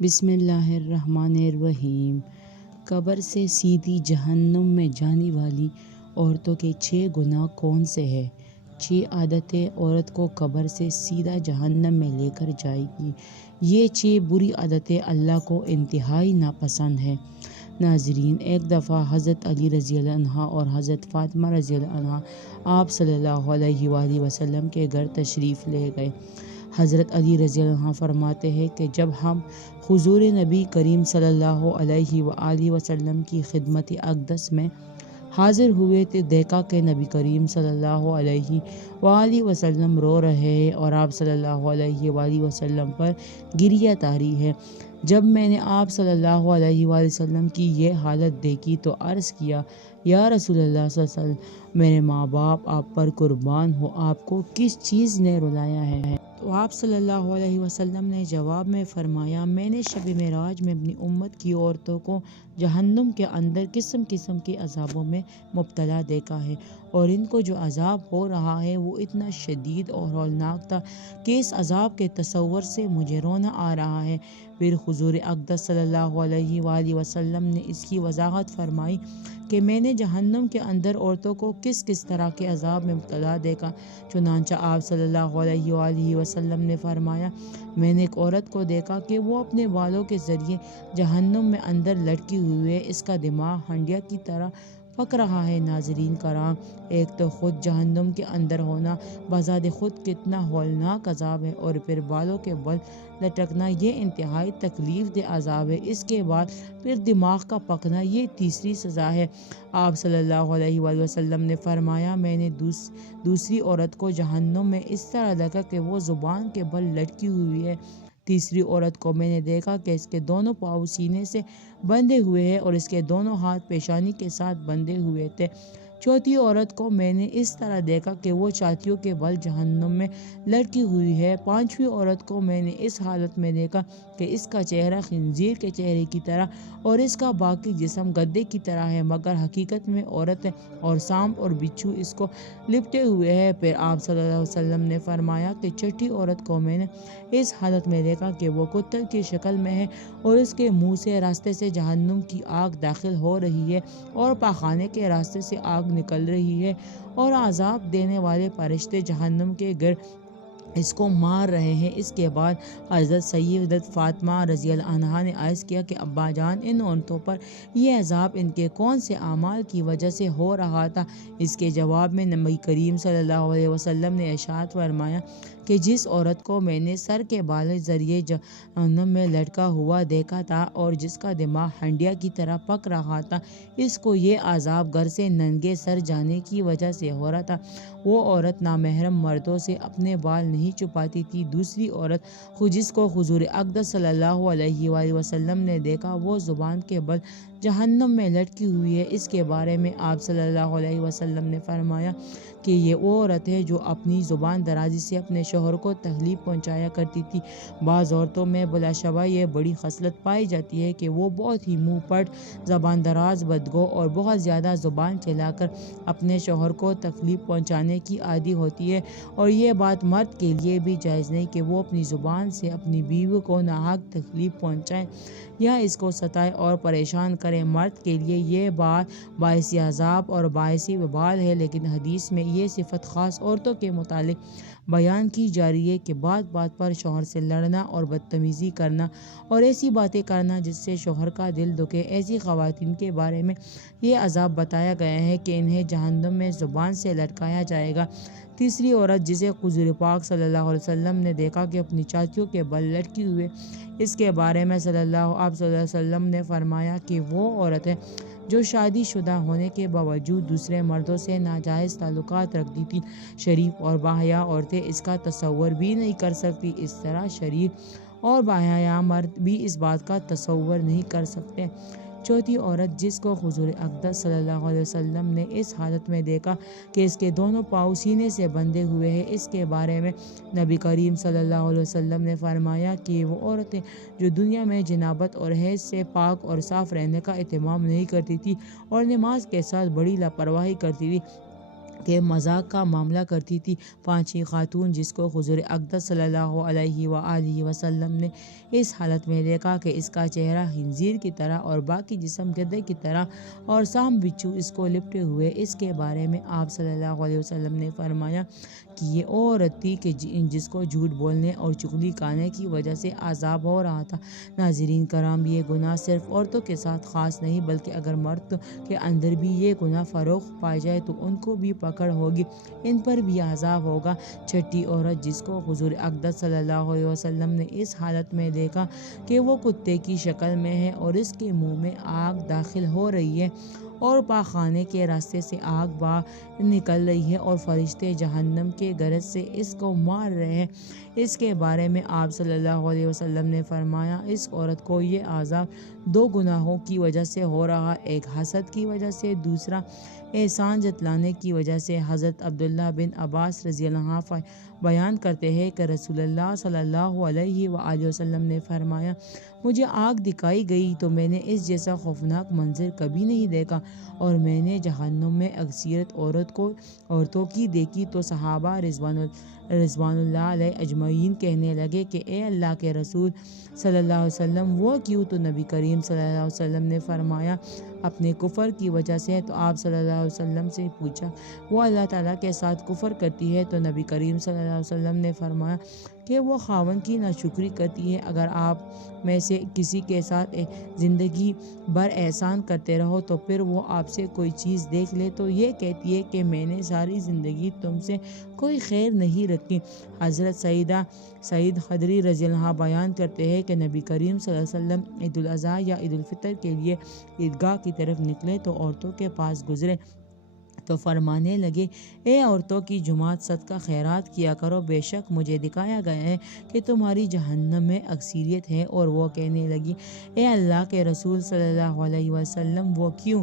بسم اللہ الرحمن الرحیم۔ قبر سے سیدھی جہنم میں جانے والی عورتوں کے 6 گناہ کون سے ہیں؟ 6 عادتیں عورت کو قبر سے سیدھا جہنم میں لے کر جائے گی۔ یہ 6 بری عادتیں اللہ کو انتہائی ناپسند ہیں۔ ناظرین، ایک دفعہ حضرت علی رضی اللہ عنہ اور حضرت فاطمہ رضی اللہ عنہ آپ صلی اللہ علیہ وآلہ وسلم کے گھر تشریف لے گئے۔ حضرت علی رضی اللہ عنہ فرماتے ہیں کہ جب ہم حضور نبی کریم صلی اللہ علیہ وآلہ وسلم کی خدمت اقدس میں حاضر ہوئے تو دیکھا کہ نبی کریم صلی اللہ علیہ وآلہ وسلم رو رہے ہیں اور آپ صلی اللہ علیہ وآلہ وسلم پر گریہ طاری ہے۔ جب میں نے آپ صلی اللہ علیہ وآلہ وسلم کی یہ حالت دیکھی تو عرض کیا، یا رسول اللہ صلی اللہ علیہ وسلم، میرے ماں باپ آپ پر قربان ہو، آپ کو کس چیز نے رلایا ہے؟ تو آپ صلی اللہ علیہ وسلم نے جواب میں فرمایا، میں نے شب معراج میں اپنی امت کی عورتوں کو جہنم کے اندر قسم قسم کے عذابوں میں مبتلا دیکھا ہے، اور ان کو جو عذاب ہو رہا ہے وہ اتنا شدید اور ہولناک تھا کہ اس عذاب کے تصور سے مجھے رونا آ رہا ہے۔ پھر حضور اقدس صلی اللہ علیہ وآلہ وسلم نے اس کی وضاحت فرمائی کہ میں نے جہنم کے اندر عورتوں کو کس کس طرح کے عذاب میں مبتلا دیکھا۔ چنانچہ آپ صلی اللہ علیہ وآلہ وسلم نے فرمایا، میں نے ایک عورت کو دیکھا کہ وہ اپنے بالوں کے ذریعے جہنم میں اندر لٹکی ہوئی ہے، اس کا دماغ ہنڈیا کی طرح پک رہا ہے۔ ناظرین کرام، ایک تو خود جہنم کے اندر ہونا بذات خود کتنا ہولناک عذاب ہے، اور پھر بالوں کے بل لٹکنا یہ انتہائی تکلیف دہ عذاب ہے۔ اس کے بعد پھر دماغ کا پکنا یہ تیسری سزا ہے۔ آپ صلی اللہ علیہ وآلہ وسلم نے فرمایا، میں نے دوسری عورت کو جہنم میں اس طرح دیکھا کہ وہ زبان کے بل لٹکی ہوئی ہے۔ تیسری عورت کو میں نے دیکھا کہ اس کے دونوں پاؤں سینے سے بندھے ہوئے ہیں اور اس کے دونوں ہاتھ پیشانی کے ساتھ بندھے ہوئے تھے۔ چوتھی عورت کو میں نے اس طرح دیکھا کہ وہ چھاتیوں کے بل جہنم میں لٹکی ہوئی ہے۔ پانچویں عورت کو میں نے اس حالت میں دیکھا کہ اس کا چہرہ خنزیر کے چہرے کی طرح اور اس کا باقی جسم گدھے کی طرح ہے، مگر حقیقت میں عورت ہے، اور سانپ اور بچھو اس کو لپٹے ہوئے ہیں۔ پھر آپ صلی اللہ علیہ وسلم نے فرمایا کہ چھٹی عورت کو میں نے اس حالت میں دیکھا کہ وہ کتے کی شکل میں ہے اور اس کے منہ سے راستے سے جہنم کی آگ داخل ہو رہی ہے اور پاخانے کے راستے سے آگ نکل رہی ہے، اور عذاب دینے والے فرشتے جہنم کے گرد اس کو مار رہے ہیں۔ اس کے بعد حضرت سیدت فاطمہ رضی اللہ عنہا نے عرض کیا کہ ابا جان، ان عورتوں پر یہ عذاب ان کے کون سے اعمال کی وجہ سے ہو رہا تھا؟ اس کے جواب میں نبی کریم صلی اللہ علیہ وسلم نے ارشاد فرمایا کہ جس عورت کو میں نے سر کے بال ذریعے جہنم میں لٹکا ہوا دیکھا تھا اور جس کا دماغ ہنڈیا کی طرح پک رہا تھا، اس کو یہ عذاب گھر سے ننگے سر جانے کی وجہ سے ہو رہا تھا۔ وہ عورت نامحرم مردوں سے اپنے بال نہیں چھپاتی تھی۔ دوسری عورت جس کو حضور اقدس صلی اللہ علیہ وآلہ وسلم نے دیکھا، وہ زبان کے بل جہنم میں لٹکی ہوئی ہے۔ اس کے بارے میں آپ صلی اللہ علیہ وسلم نے فرمایا کہ یہ وہ عورت ہے جو اپنی زبان درازی سے اپنے شوہر کو تکلیف پہنچایا کرتی تھی۔ بعض عورتوں میں بلا شبہ یہ بڑی خصلت پائی جاتی ہے کہ وہ بہت ہی منہ پٹ، زبان دراز، بدگو اور بہت زیادہ زبان چلا کر اپنے شوہر کو تکلیف پہنچانے کی عادی ہوتی ہے، اور یہ بات مرد کے لیے بھی جائز نہیں کہ وہ اپنی زبان سے اپنی بیوی کو ناحق تکلیف پہنچائے یا اس کو ستائے اور پریشان کرے۔ مرد کے لیے یہ بات باعث عذاب اور باعث وبال ہے، لیکن حدیث میں یہ صفت خاص عورتوں کے متعلق بیان کی جا رہی ہے کہ بات بات پر شوہر سے لڑنا اور بدتمیزی کرنا اور ایسی باتیں کرنا جس سے شوہر کا دل دکھے۔ ایسی خواتین کے بارے میں یہ عذاب بتایا گیا ہے کہ انہیں جہنم میں زبان سے لٹکایا جائے گا۔ تیسری عورت جسے حضور پاک صلی اللہ علیہ وسلم نے دیکھا کہ اپنی چھاتیوں کے بل لٹکی ہوئے، اس کے بارے میں آپ صلی اللہ علیہ وسلم نے فرمایا کہ وہ عورت ہے جو شادی شدہ ہونے کے باوجود دوسرے مردوں سے ناجائز تعلقات رکھتی تھی۔ شریف اور باحیا عورتیں اس کا تصور بھی نہیں کر سکتی، اس طرح شریف اور باحیا مرد بھی اس بات کا تصور نہیں کر سکتے۔ چوتھی عورت جس کو حضور اقدس صلی اللہ علیہ وسلم نے اس حالت میں دیکھا کہ اس کے دونوں پاؤں سینے سے بندھے ہوئے ہیں، اس کے بارے میں نبی کریم صلی اللہ علیہ وسلم نے فرمایا کہ وہ عورتیں جو دنیا میں جنابت اور حیض سے پاک اور صاف رہنے کا اہتمام نہیں کرتی تھی اور نماز کے ساتھ بڑی لاپرواہی کرتی تھی، کے مذاق کا معاملہ کرتی تھی۔ پانچویں خاتون جس کو حضور اقدس صلی اللہ علیہ وآلہ وسلم نے اس حالت میں دیکھا کہ اس کا چہرہ خنزیر کی طرح اور باقی جسم گدھے کی طرح اور سام بچھو اس کو لپٹے ہوئے، اس کے بارے میں آپ صلی اللہ علیہ وسلم نے فرمایا کہ یہ عورت تھی کہ جس کو جھوٹ بولنے اور چغلی کھانے کی وجہ سے عذاب ہو رہا تھا۔ ناظرین کرام، یہ گناہ صرف عورتوں کے ساتھ خاص نہیں بلکہ اگر مرد کے اندر بھی یہ گناہ فروغ پائے جائے تو ان کو بھی پکڑ ہوگی، ان پر بھی عذاب ہوگا۔ چھٹی عورت جس کو حضور اقدس صلی اللہ علیہ وسلم نے اس حالت میں دیکھا کہ وہ کتے کی شکل میں ہے اور اس کے منہ میں آگ داخل ہو رہی ہے اور پاخانے کے راستے سے آگ باہر نکل رہی ہے اور فرشتے جہنم کے گرج سے اس کو مار رہے ہیں، اس کے بارے میں آپ صلی اللہ علیہ وسلم نے فرمایا اس عورت کو یہ عذاب دو گناہوں کی وجہ سے ہو رہا، ایک حسد کی وجہ سے، دوسرا احسان جتلانے کی وجہ سے۔ حضرت عبداللہ بن عباس رضی اللہ عنہ بیان کرتے ہیں کہ رسول اللہ صلی اللہ علیہ وآلہ وسلم نے فرمایا مجھے آگ دکھائی گئی تو میں نے اس جیسا خوفناک منظر کبھی نہیں دیکھا، اور میں نے جہنم میں اکثریت عورتوں کی دیکھی تو صحابہ رضوان اللہ علیہ اجمعین کہنے لگے کہ اے اللہ کے رسول صلی اللہ علیہ وسلم وہ کیوں؟ تو نبی کریم صلی اللہ علیہ وسلم نے فرمایا اپنے کفر کی وجہ سے۔ تو آپ صلی اللہ علیہ وسلم سے پوچھا وہ اللہ تعالیٰ کے ساتھ کفر کرتی ہے؟ تو نبی کریم صلی اللہ علیہ وسلم نے فرمایا کہ وہ خاوند کی ناشکری کرتی ہے۔ اگر آپ میں سے کسی کے ساتھ زندگی بھر احسان کرتے رہو تو پھر وہ آپ سے کوئی چیز دیکھ لے تو یہ کہتی ہے کہ میں نے ساری زندگی تم سے کوئی خیر نہیں رکھی۔ حضرت سعید خدری رضی اللہ عنہ بیان کرتے ہیں کہ نبی کریم صلی اللہ علیہ وسلم عید الاضحیٰ یا عید الفطر کے لیے عیدگاہ کی طرف نکلے تو عورتوں کے پاس گزرے تو فرمانے لگے اے عورتوں کی جماعت، صدقہ خیرات کیا کرو، بے شک مجھے دکھایا گیا ہے کہ تمہاری جہنم میں اکثریت ہے۔ اور وہ کہنے لگی اے اللہ کے رسول صلی اللہ علیہ وسلم وہ کیوں؟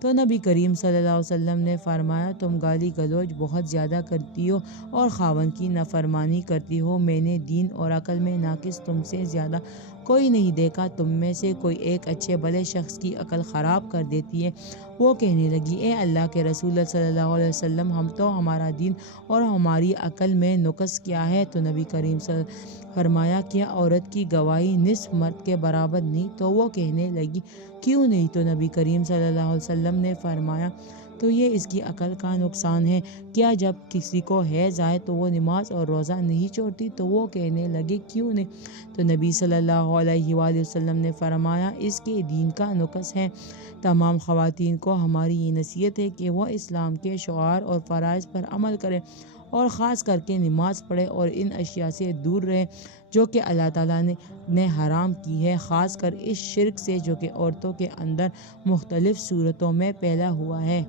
تو نبی کریم صلی اللہ علیہ وسلم نے فرمایا تم گالی گلوچ بہت زیادہ کرتی ہو اور خاوند کی نافرمانی کرتی ہو، میں نے دین اور عقل میں ناقص تم سے زیادہ کوئی نہیں دیکھا، تم میں سے کوئی ایک اچھے بھلے شخص کی عقل خراب کر دیتی ہے۔ وہ کہنے لگی اے اللہ کے رسول صلی اللہ علیہ وسلم ہمارا دین اور ہماری عقل میں نقص کیا ہے؟ تو نبی کریم صلی اللہ علیہ وسلم فرمایا کیا عورت کی گواہی نصف مرد کے برابر نہیں؟ تو وہ کہنے لگی کیوں نہیں؟ تو نبی کریم صلی اللہ علیہ وسلم نے فرمایا تو یہ اس کی عقل کا نقصان ہے۔ کیا جب کسی کو حیض آئے تو وہ نماز اور روزہ نہیں چھوڑتی؟ تو وہ کہنے لگے کیوں نہیں؟ تو نبی صلی اللہ علیہ وآلہ وسلم نے فرمایا اس کے دین کا نقص ہے۔ تمام خواتین کو ہماری یہ نصیحت ہے کہ وہ اسلام کے شعائر اور فرائض پر عمل کریں اور خاص کر کے نماز پڑھیں اور ان اشیاء سے دور رہیں جو کہ اللہ تعالیٰ نے حرام کی ہے، خاص کر اس شرک سے جو کہ عورتوں کے اندر مختلف صورتوں میں پھیلا ہوا ہے۔